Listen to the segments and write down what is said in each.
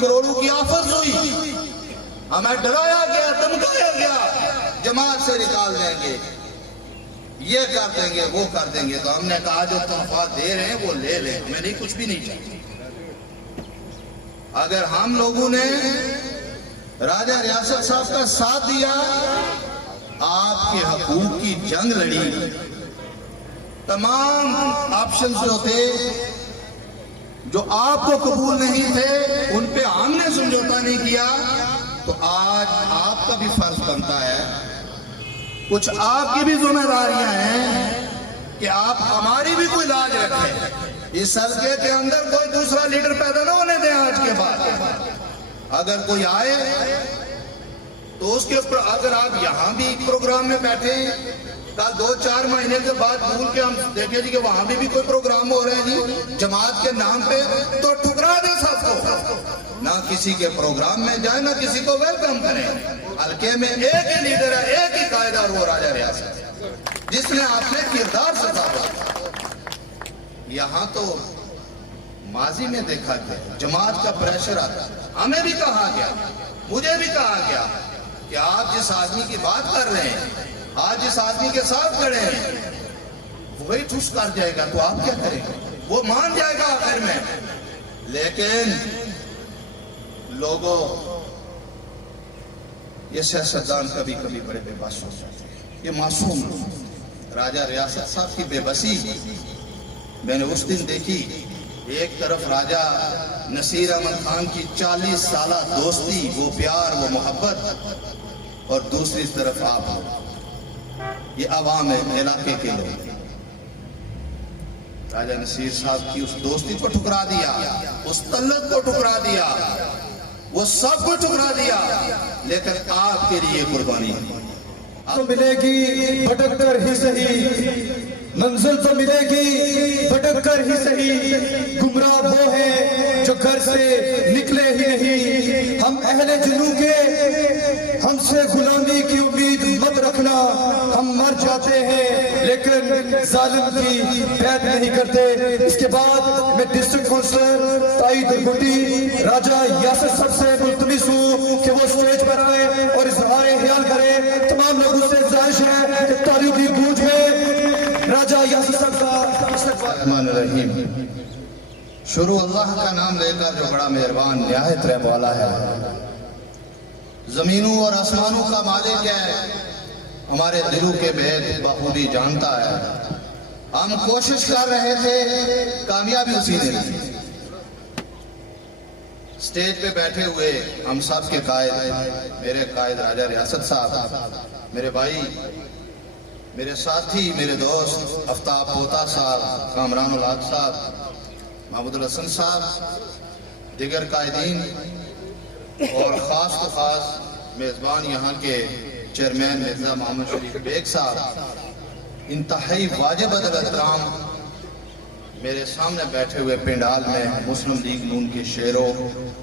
کروڑوں کی آفت ہوئی، ہمیں ڈرایا گیا، دھمکایا گیا جماعت سے نکال دیں گے، یہ کر دیں گے، وہ کر دیں گے۔ تو ہم نے کہا جو تحفہ دے رہے ہیں وہ لے لیں، ہمیں نہیں کچھ بھی نہیں چاہیے۔ اگر ہم لوگوں نے راجہ ریاست صاحب کا ساتھ دیا، آپ کے حقوق کی جنگ لڑی، تمام آپشنز جو تھے جو آپ کو قبول نہیں تھے ان پہ ہم نے سمجھوتا نہیں کیا، تو آج آپ کا بھی فرض بنتا ہے، کچھ آپ کی بھی ذمہ داریاں ہیں کہ آپ ہماری بھی کوئی لاج رکھیں۔ اس حلقے کے اندر کوئی دوسرا لیڈر پیدا نہ ہونے دیں آج کے بعد۔ اگر کوئی آئے تو اس کے اگر آپ یہاں بھی پروگرام میں بیٹھے، کل 2-4 مہینے کے بعد بھول کے ہم دیکھیں جی کہ وہاں بھی کوئی پروگرام ہو رہے ہیں جی جماعت کے نام پہ، تو ٹکرا دیں سب کو، نہ کسی کے پروگرام میں جائیں، نہ کسی کو ویلکم کریں۔ حلقے میں ایک ہی لیڈر ہے، ایک ہی قائد، اور وہ راجہ ریاست، جس نے آپ نے کردار ستایا۔ یہاں تو ماضی میں دیکھا گیا جماعت کا پریشر آتا، ہمیں بھی کہا گیا، مجھے بھی کہا گیا کہ آپ جس آدمی کی بات کر رہے ہیں، آج جس آدمی کے ساتھ کھڑے ہیں، وہی ٹھوس کر جائے گا تو آپ کیا کریں گے؟ وہ مان جائے گا آخر میں۔ لیکن لوگوں، یہ سیاستدان کبھی کبھی بڑے بے بس ہو جاتے ہیں، یہ معصوم لوگ۔ راجہ ریاست صاحب کی بے بسی میں نے اس دن دیکھی، ایک طرف راجہ نصیر احمد خان کی 40 سالہ دوستی، وہ پیار، وہ محبت، اور دوسری طرف آپ، یہ عوام علاقے کے لوگ۔ راجہ نصیر صاحب کی اس دوستی کو ٹھکرا دیا، اس تعلق کو ٹھکرا دیا، وہ سب کو ٹھکرا دیا، لیکن آپ کے لیے قربانی تو ملے گی بھٹک کر ہی صحیح، منزل تو ملے گی بھٹک کر ہی صحیح، گمراہ وہ ہے جو گھر سے نکلے ہی نہیں۔ ہم اہل جنوں کے، ہم سے غلامی کی امید مت رکھنا، ہم مر جاتے ہیں لیکن ظالم کی بیعت نہیں کرتے۔ اس کے بعد میں ڈسٹرکٹ کونسلر تائی درگٹی راجہ یاسر صاحب سے ملتمس ہوں کہ وہ سٹیج پر آئے اور اظہار خیال کریں۔ تمام لوگوں سے گزارش ہے کہ تالیوں کی گونج میں راجہ یاسر صاحب کا الرحمن الرحیم۔ شروع اللہ کا نام لے کر جو بڑا مہربان نہایت رحم والا ہے، زمینوں اور آسمانوں کا مالک ہے، ہمارے دلوں کے بھید بخوبی جانتا ہے۔ ہم کوشش کر رہے تھے، کامیابی اسی نے دی۔ سٹیج پہ بیٹھے ہوئے ہم سب کے قائد، میرے قائد راجہ ریاست صاحب، میرے بھائی، میرے ساتھی، میرے دوست آفتاب پوتا صاحب، کامران الحق صاحب، محمود الحسن صاحب، دیگر قائدین، اور خاص تو خاص میزبان یہاں کے چیئرمین مرزا محمد شریف بیگ صاحب، انتہائی واجب الاحترام میرے سامنے بیٹھے ہوئے پنڈال میں مسلم لیگ نون کے شیروں،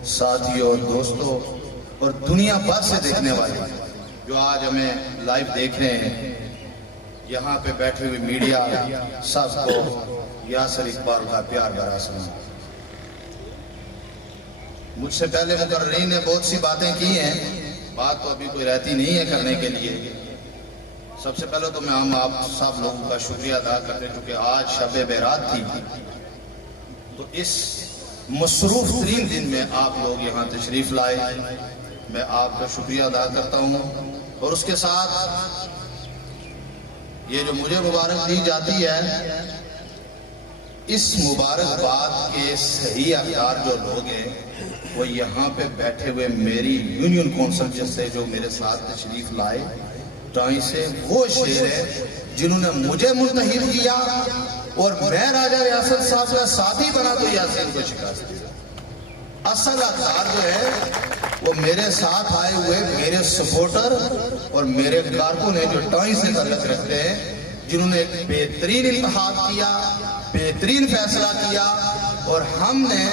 ساتھیوں اور دوستوں، اور دنیا بھر سے دیکھنے والے جو آج ہمیں لائیو دیکھ رہے ہیں، یہاں پہ بیٹھے ہوئے میڈیا، سب کو یاسر اقبال کا پیار بھرا سلام۔ مجھ سے پہلے مقررین نے بہت سی باتیں کی ہیں، بات تو ابھی کوئی رہتی نہیں ہے کرنے کے لیے۔ سب سے پہلے تو میں آپ سب لوگوں کا شکریہ ادا کرتے، چونکہ آج شب بیرات تھی، تو اس مصروف ترین دن میں آپ لوگ یہاں تشریف لائے، میں آپ کا شکریہ ادا کرتا ہوں۔ اور اس کے ساتھ یہ جو مجھے مبارک دی جاتی ہے، اس مبارک بات کے صحیح حقدار جو لوگ ہیں وہ یہاں پہ بیٹھے ہوئے میری یونین کونسل سے جو میرے ساتھ تشریف لائے ٹائیں سے، وہ شیر ہے جنہوں نے مجھے منتخب کیا، اور میں راجہ ریاست صاحب کا ساتھی بنا تو یاسین کو شکست دیا۔ اصل حقدار جو ہے وہ میرے ساتھ آئے ہوئے میرے سپورٹر اور میرے کارکن ہیں جو ٹائیں سے تعلق رکھتے ہیں، جنہوں نے ایک بہترین انتخاب کیا، بہترین فیصلہ کیا، اور ہم نے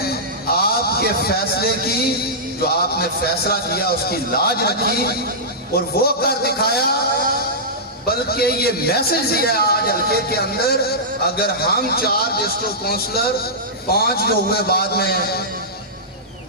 آپ کے فیصلے کی، جو آپ نے فیصلہ کیا اس کی لاج رکھی اور وہ کر دکھایا۔ بلکہ یہ میسج دیا آج حلقے کے اندر، اگر ہم 4 ڈسٹرکٹ کونسلر، 5 جو ہوئے بعد میں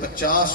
50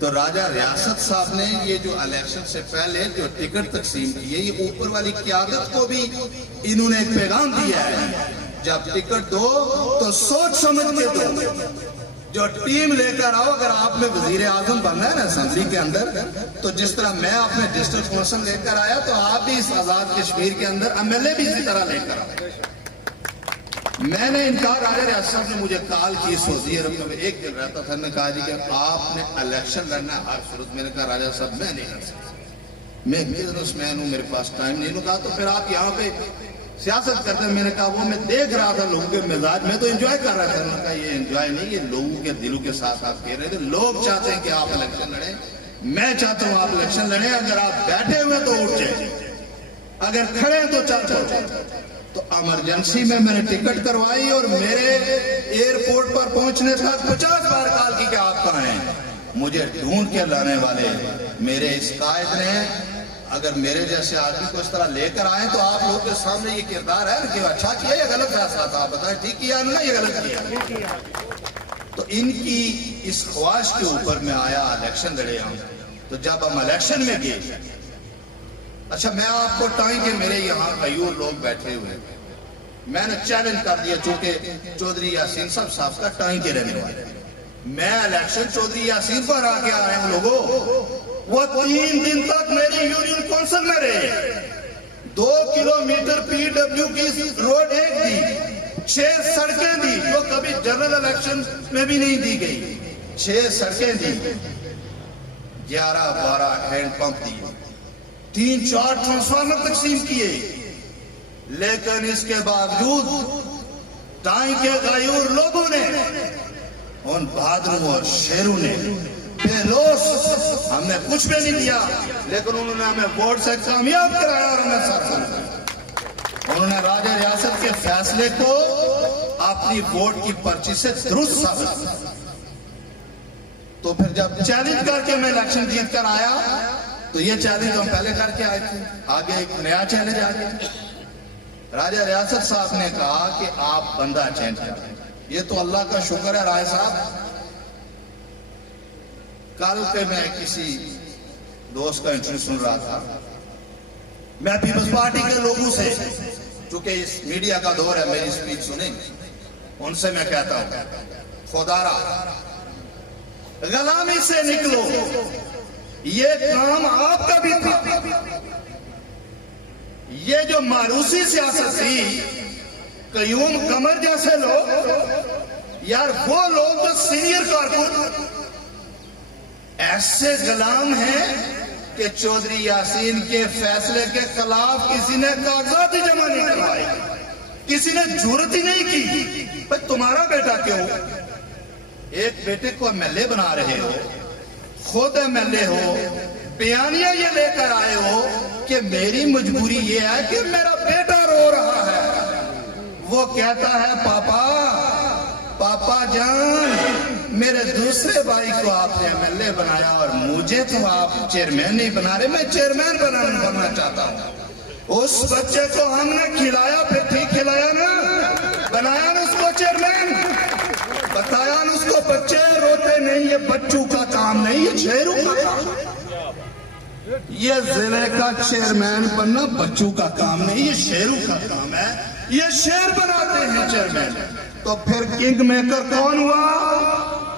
تو راجہ ریاست صاحب نے یہ جو الیکشن سے پہلے جو ٹکٹ تقسیم کی ہے، یہ اوپر والی قیادت کو بھی انہوں نے ایک پیغام دیا ہے، جب ٹکٹ دو تو سوچ سمجھ کے دو، جو ٹیم لے کر آؤ۔ اگر آپ نے وزیر اعظم بننا ہے نا اسمبلی کے اندر، تو جس طرح میں اپنے ڈسٹرکٹ کونسل لے کر آیا، تو آپ بھی اس آزاد کشمیر کے اندر MLA بھی اسی طرح لے کر آؤ۔ میں نے انکار، راجہ ریاست صاحب نے مجھے کال کی سعودی عرب میں ایک دن رہتا تھا، نے کہا جی کہ آپ نے الیکشن لڑنا ہر صورت۔ میں نے کہا راجہ صاحب میں نہیں لڑ سکتا، میں بزنس مین ہوں، میرے پاس ٹائم نہیں۔ کہا تو پھر آپ یہاں پہ سیاست کرتے ہیں؟ میں نے کہا وہ میں دیکھ رہا تھا لوگوں کے مزاج، میں تو انجوائے کر رہا تھا۔ میں نے کہا یہ انجوائے نہیں، یہ لوگوں کے دلوں کے ساتھ آپ کہہ رہے تھے۔ لوگ چاہتے ہیں کہ آپ الیکشن لڑیں، میں چاہتا ہوں آپ الیکشن لڑیں۔ اگر آپ بیٹھے ہوئے تو اٹھ جائیں، اگر کھڑے ہیں تو چل چل۔ تو ایمرجنسی میں نے ٹکٹ کروائی، اور میرے ایئرپورٹ پر پہنچنے تک 50 بار کال کی کہ آپ کہاں ہیں۔ مجھے ڈھونڈ کے لانے والے میرے اس قائد نے، اگر میرے جیسے آدمی کو اس طرح لے کر آئیں تو آپ لوگوں کے سامنے یہ کردار ہے کہ اچھا کیا یا غلط فیصلہ تھا، آپ بتائیں ٹھیک کیا انہوں نے یا غلط کیا۔ تو ان کی اس خواہش کے اوپر میں آیا، الیکشن لڑے ہم۔ تو جب ہم الیکشن میں گئے، اچھا میں آپ کو ٹائم کہ میرے یہاں غیور لوگ بیٹھے ہوئے، میں نے چیلنج کر دیا، چونکہ چودھری یاسین صاحب کا ٹائم کے رہنے والے، میں الیکشن چودھری یاسین پر آ کے آئے ہوں لوگوں۔ وہ 3 دن تک میری یونین کونسل میں رہے، 2 کلومیٹر PW کی روڈ ایک دی، 6 سڑکیں دی جو کبھی جنرل الیکشن میں بھی نہیں دی گئی، 6 سڑکیں دی، 11-12 ہینڈ پمپ دی، 3-4 ٹرانسفارمر تقسیم کیے۔ لیکن اس کے باوجود ٹائم کے غیور لوگوں نے، ان بہادروں اور شیروں نے بے لوث، ہم نے کچھ بھی نہیں دیا لیکن انہوں نے ہمیں ووٹ سے کامیاب کرایا، اور ہمیں ساتھ انہوں نے راجہ ریاست کے فیصلے کو اپنی ووٹ کی پرچی سے درست ثابت کیا۔ تو پھر جب چیلنج کر کے میں الیکشن جیت کر آیا، تو یہ چیلنج ہم پہلے کر کے آئے تھے، آگے ایک نیا چیلنج آ گیا۔ راجہ ریاست صاحب نے کہا کہ آپ بندہ چینج کریں۔ یہ تو اللہ کا شکر ہے رائے صاحب، کل پہ میں کسی دوست کا انٹرویو سن رہا تھا، میں پیپلز پارٹی کے لوگوں سے، چونکہ اس میڈیا کا دور ہے، میری سپیچ سنیں، ان سے میں کہتا ہوں خدا را غلامی سے نکلو، یہ کام آپ کا بھی تھا۔ یہ جو ماروسی سیاست تھی، قیوم قمر جیسے لوگ، یار وہ لوگ جو سینئر کارکن ایسے غلام ہیں کہ چودھری یاسین کے فیصلے کے خلاف کسی نے کاغذات ہی جمع نہیں کروائے، کسی نے جرات ہی نہیں کی۔ بھئی تمہارا بیٹا کیوں؟ ایک بیٹے کو MLA بنا رہے ہو، خود MLA ہو، بیانیہ یہ لے کر آئے ہو کہ میری مجبوری یہ ہے کہ میرا بیٹا رو رہا ہے۔ وہ کہتا ہے پاپا جان، میرے دوسرے بھائی کو آپ نے MLA بنایا اور مجھے تو آپ چیئرمین نہیں بنا رہے، میں چیئرمین بننا چاہتا ہوں۔ اس بچے کو ہم نے کھلایا، پھر ٹھیک کھلایا نا، بنایا نا اس کو چیئرمین، بتایا نا اس کو بچے روتے نہیں، یہ بچوں کا کام نہیں، یہ شیروں کا کام ہے۔ یہ ضلع کا چیئرمین بننا بچوں کا کام نہیں، یہ شیروں کا کام ہے، یہ شیر بناتے ہیں چیئرمین۔ تو پھر کنگ میکر کون ہوا؟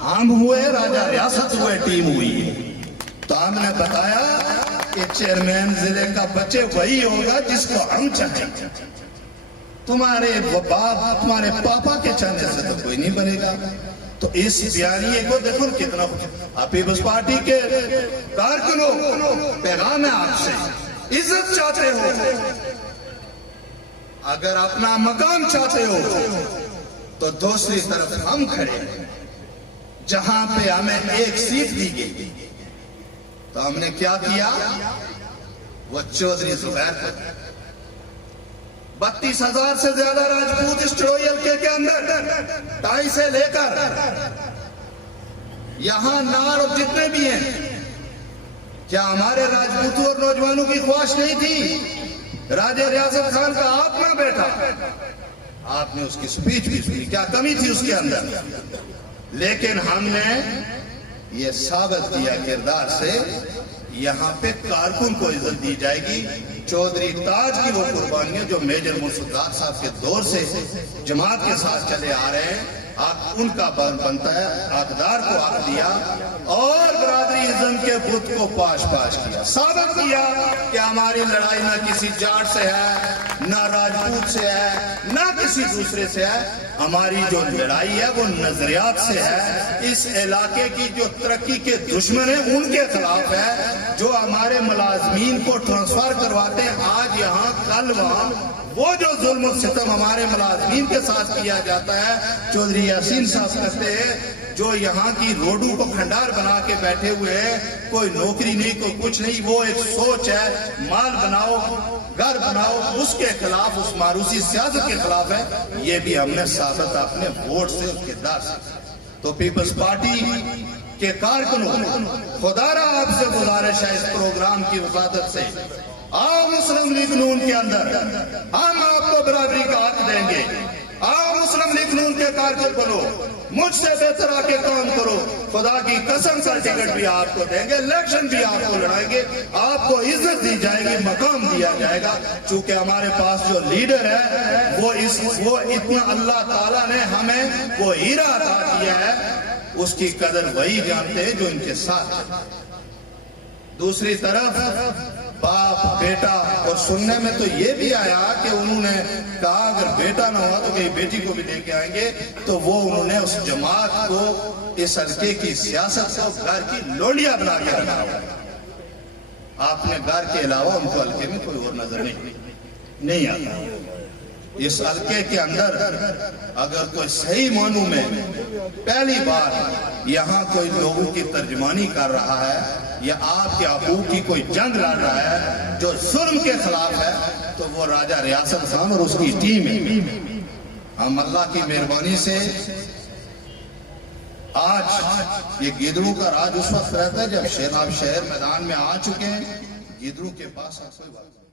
ہم ہوئے، راجہ ریاست ہوئے، ٹیم ہوئی۔ تو ہم نے بتایا کہ چیئرمین ضلع کا بچے وہی ہوگا جس کو ہم چاہیں، تمہارے باپ، تمہارے پاپا کے چاہنے سے تو کوئی نہیں بنے گا۔ تو اس بیانیے کو دیکھو کتنا آپ پیپلز پارٹی کے کارکنوں، پیغام ہے آپ سے، عزت چاہتے ہو، اگر اپنا مقام چاہتے ہو تو دوسری طرف ہم کھڑے ہیں۔ جہاں پہ ہمیں ایک سیٹ دی گئی تو ہم نے کیا کیا؟ وہ چودھری زبیر کو 32,000 سے زیادہ راجپوت اس ٹروئی کے اندر، ٹائی سے لے کر یہاں نار اور جتنے بھی ہیں، کیا ہمارے راجپوتوں اور نوجوانوں کی خواہش نہیں تھی؟ راجہ ریاست خان کا اپنا بیٹا، آپ نے اس کی سپیچ بھی سنی، کیا کمی تھی اس کے اندر؟ لیکن ہم نے یہ ثابت کیا کردار سے یہاں پہ کارکن کو عزت دی جائے گی. چودھری تاج کی وہ قربانیاں جو میجر منصفدار صاحب کے دور سے جماعت کے ساتھ چلے آ رہے ہیں، ان کا بنتا ہے. حقدار کو حق دیا اور برادری ازم کے بت کو پاش پاش کیا. ثابت کیا کہ ہماری لڑائی نہ کسی جاٹ سے ہے، نہ راجپوت سے ہے، نہ کسی دوسرے سے ہے. ہماری جو لڑائی ہے وہ نظریات سے ہے. اس علاقے کی جو ترقی کے دشمن ہیں ان کے خلاف ہے، جو ہمارے ملازمین کو ٹرانسفر کرواتے ہیں آج یہاں کل وہاں. وہ جو ظلم و ستم ہمارے ملازمین کے ساتھ کیا جاتا ہے چودھری یاسین صاحب کرتے ہیں، جو یہاں کی روڈوں کو کھنڈار بنا کے بیٹھے ہوئے ہیں، کوئی نوکری نہیں، کوئی کچھ نہیں. وہ ایک سوچ ہے مال بناؤ گھر بناؤ، اس کے خلاف، اس ماروثی سیاست کے خلاف ہے. یہ بھی ہم نے ثابت اپنے ووٹ سے، کردار سے. تو پیپلز پارٹی کے کارکنوں، خدا را آپ سے گزارش ہے اس پروگرام کی وزارت سے، آؤ مسلم لیگ نون کے اندر ہم آپ کو برادری کا حق دیں گے. آؤ مسلم لیگ نون کے کارکن بنو، مجھ سے بہتر آ کے کام کرو. خدا کی قسم کا ٹکٹ بھی آپ کو دیں گے، الیکشن بھی آپ کو لڑائیں گے. آپ کو عزت دی جائے گی، مقام دیا جائے گا. چونکہ ہمارے پاس جو لیڈر ہے وہ اتنا اللہ تعالیٰ نے ہمیں وہ ہیرا عطا کیا ہے، اس کی قدر وہی جانتے ہیں جو ان کے ساتھ ہے. دوسری طرف باپ بیٹا، اور سننے میں تو یہ بھی آیا کہ انہوں نے کہا اگر بیٹا نہ ہوا تو کہیں بیٹی کو بھی لے کے آئیں گے. تو وہ انہوں نے اس جماعت کو، اس حلقے کی سیاست کو گھر کی لوڈیا بنا کے رکھا ہوا. آپ نے گھر کے علاوہ ان کو حلقے میں کوئی اور نظر نہیں آتا. اس حلقے کے اندر اگر کوئی صحیح معنوں میں پہلی بار یہاں کوئی لوگوں کی ترجمانی کر رہا ہے یا آپ کے حقوق کی کوئی جنگ لڑ رہا ہے جو ظلم کے خلاف ہے، تو وہ راجہ ریاست خان اور اس کی ٹیم ہے. ہم اللہ کی مہربانی سے آج یہ گیدڑوں کا راج اس وقت رہتا ہے جب آپ شہر میدان میں آ چکے ہیں. گیدڑوں کے پاس کوئی بات نہیں.